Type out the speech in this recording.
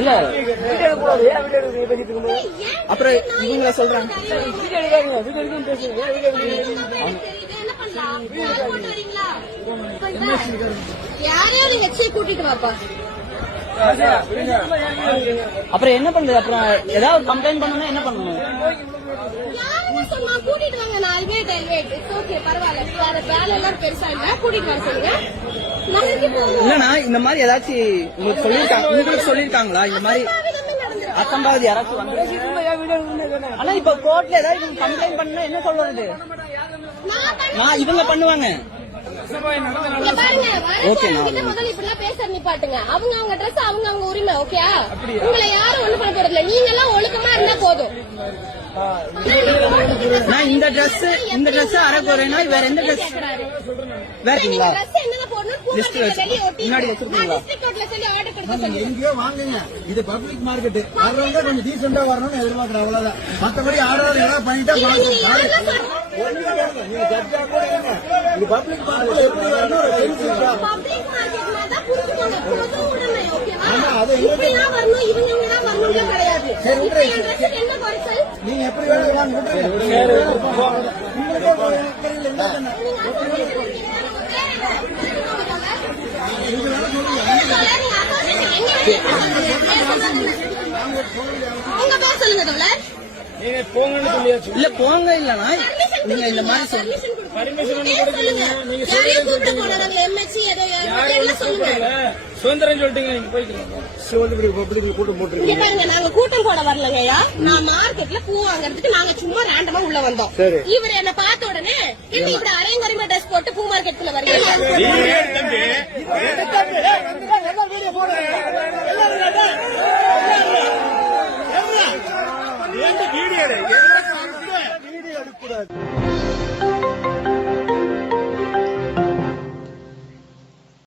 இல்ல அப்புறம் இவங்கள சொல்றாங்க யாரையாவது ஹெச்ஐ கூட்டிட்டு வாப்பா. அப்புறம் என்ன பண்றது? அப்புறம் ஏதாவது கம்ப்ளைண்ட் பண்ணணும், என்ன பண்ணணும்? கூட்டிட்டு வாங்க. நான் ஓகே பரவாயில்ல, வேலை எல்லாம் பெருசா இல்ல, கூட்டிட்டு வர சொல்லுங்க. இல்லனா இந்த மாதிரி ஏதாச்சும் உங்களுக்கு சொல்லிருக்காங்க, உங்களுக்கு சொல்லிருக்காங்களா இந்த மாதிரி அசம்பாவிதம் யாராச்சும் வந்து? ஆனா இப்ப கோர்ட்ல ஏதாவது கம்ப்ளைண்ட் பண்ணா என்ன சொல்றது? நான் இவங்க பண்ணுவாங்க. நிப்பாட்டுங்க. அவங்க ட்ரெஸ் அவங்க உரிமை. ஓகே, உங்களை யாரும் ஒண்ணு பண்ண போறதில்ல. நீங்க எல்லாம் ஒழுக்கமா இருந்தா போதும். நான் இந்த ட்ரெஸ் அரை போறேன்னா வேற எந்த ட்ரெஸ் வேறீங்களா? முன்னாடி வச்சிருக்கீங்களா? எங்கேயோ வாங்குங்க. இது பப்ளிக் மார்க்கெட். வர்றவங்க கொஞ்சம் டீசெண்டா வரணும்னு எதிர்பார்க்கறேன், அவ்வளவுதான். மத்தபடி ஆர்டர் ஏதாவது பண்ணிட்டா இது பப்ளிக் மார்க்கெட். எப்படி வரணும்? நீங்க எப்படி வேணும் இல்ல போங்க. இல்லனா நீங்க இந்த மாதிரி சுதந்திரம் சொல்லிட்டீங்க, நீங்க போய்க்கலாம். நாங்க கூட்டம் போட வரலங்கய்யா. நான் மார்க்கெட்ல பூ வாங்குறதுக்கு நாங்க சும்மா ரேண்டமா உள்ள வந்தோம். இவர் என்ன பார்த்த உடனே என்ன இப்படி அரையங்கரிமா ட்ரெஸ் போட்டு பூ மார்க்கெட்டுக்குள்ள வரீங்க? வீடியோ எடுக்கூடாது.